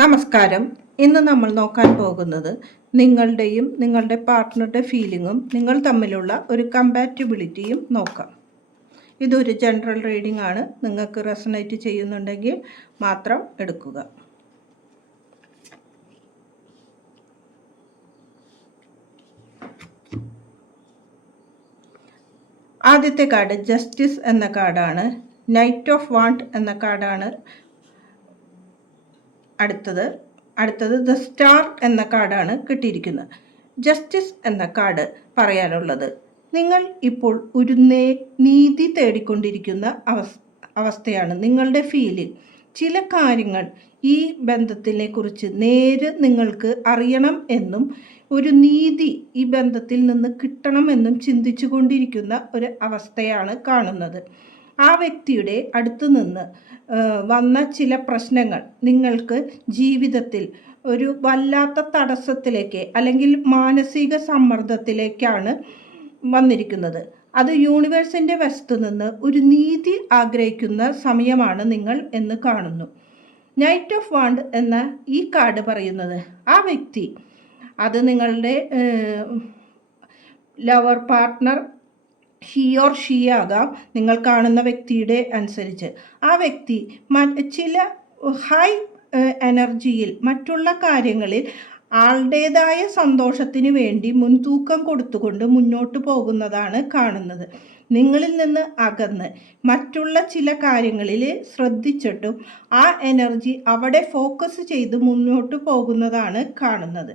നമസ്കാരം. ഇന്ന് നമ്മൾ നോക്കാൻ പോകുന്നത് നിങ്ങളുടെയും നിങ്ങളുടെ പാർട്ട്ണറുടെ ഫീലിങ്ങും നിങ്ങൾ തമ്മിലുള്ള ഒരു കമ്പാറ്റബിലിറ്റിയും നോക്കാം. ഇതൊരു ജനറൽ റീഡിംഗ് ആണ്. നിങ്ങൾക്ക് റെസണേറ്റ് ചെയ്യുന്നുണ്ടെങ്കിൽ മാത്രം എടുക്കുക. ആദ്യത്തെ കാർഡ് ജസ്റ്റിസ് എന്ന കാർഡാണ്. നൈറ്റ് ഓഫ് വാണ്ട് എന്ന കാർഡാണ് അടുത്തത് ദ സ്റ്റാർ എന്ന കാർഡാണ് കിട്ടിയിരിക്കുന്നത്. ജസ്റ്റിസ് എന്ന കാർഡ് പറയാനുള്ളത്, നിങ്ങൾ ഇപ്പോൾ ഒരു നീതി തേടിക്കൊണ്ടിരിക്കുന്ന അവസ്ഥയാണ്. നിങ്ങളുടെ ഫീലിംഗ് ചില കാര്യങ്ങൾ ഈ ബന്ധത്തിനെ കുറിച്ച് നിങ്ങൾക്ക് അറിയണം എന്നും ഒരു നീതി ഈ ബന്ധത്തിൽ നിന്ന് കിട്ടണമെന്നും ചിന്തിച്ചു കൊണ്ടിരിക്കുന്ന ഒരു അവസ്ഥയാണ് കാണുന്നത്. ആ വ്യക്തിയുടെ അടുത്ത് നിന്ന് വന്ന ചില പ്രശ്നങ്ങൾ നിങ്ങൾക്ക് ജീവിതത്തിൽ ഒരു വല്ലാത്ത തടസ്സത്തിലേക്ക് അല്ലെങ്കിൽ മാനസിക സമ്മർദ്ദത്തിലേക്കാണ് വന്നിരിക്കുന്നത്. അത് യൂണിവേഴ്സിൻ്റെ വശത്ത് നിന്ന് ഒരു നീതി ആഗ്രഹിക്കുന്ന സമയമാണ് നിങ്ങൾ എന്ന് കാണുന്നു. നൈറ്റ് ഓഫ് വാണ്ട് എന്ന ഈ കാർഡ് പറയുന്നത്, ആ വ്യക്തി അത് നിങ്ങളുടെ lover partner he or she ആകാം, നിങ്ങൾ കാണുന്ന വ്യക്തിയുടെ അനുസരിച്ച്. ആ വ്യക്തി ചില ഹൈ എനർജിയിൽ മറ്റുള്ള കാര്യങ്ങളിൽ ആളുടേതായ സന്തോഷത്തിന് വേണ്ടി മുൻതൂക്കം കൊടുത്തുകൊണ്ട് മുന്നോട്ട് പോകുന്നതാണ് കാണുന്നത്. നിങ്ങളിൽ നിന്ന് അകന്ന് മറ്റുള്ള ചില കാര്യങ്ങളിൽ ശ്രദ്ധിച്ചിട്ടും ആ എനർജി അവിടെ ഫോക്കസ് ചെയ്ത് മുന്നോട്ട് പോകുന്നതാണ് കാണുന്നത്.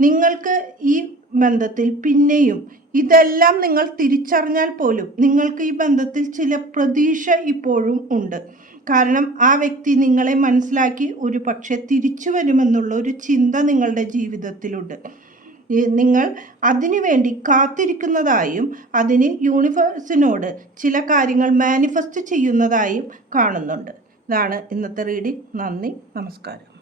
നിങ്ങൾക്ക് ഈ ബന്ധത്തിൽ പിന്നെയും ഇതെല്ലാം നിങ്ങൾ തിരിച്ചറിഞ്ഞാൽ പോലും നിങ്ങൾക്ക് ഈ ബന്ധത്തിൽ ചില പ്രതീക്ഷ ഇപ്പോഴും ഉണ്ട്. കാരണം ആ വ്യക്തി നിങ്ങളെ മനസ്സിലാക്കി ഒരു പക്ഷേ തിരിച്ചു വരുമെന്നുള്ള ഒരു ചിന്ത നിങ്ങളുടെ ജീവിതത്തിലുണ്ട്. നിങ്ങൾ അതിനു വേണ്ടി കാത്തിരിക്കുന്നതായും അതിന് യൂണിവേഴ്സിനോട് ചില കാര്യങ്ങൾ മാനിഫെസ്റ്റ് ചെയ്യുന്നതായും കാണുന്നുണ്ട്. ഇതാണ് ഇന്നത്തെ റീഡിംഗ്. നന്ദി, നമസ്കാരം.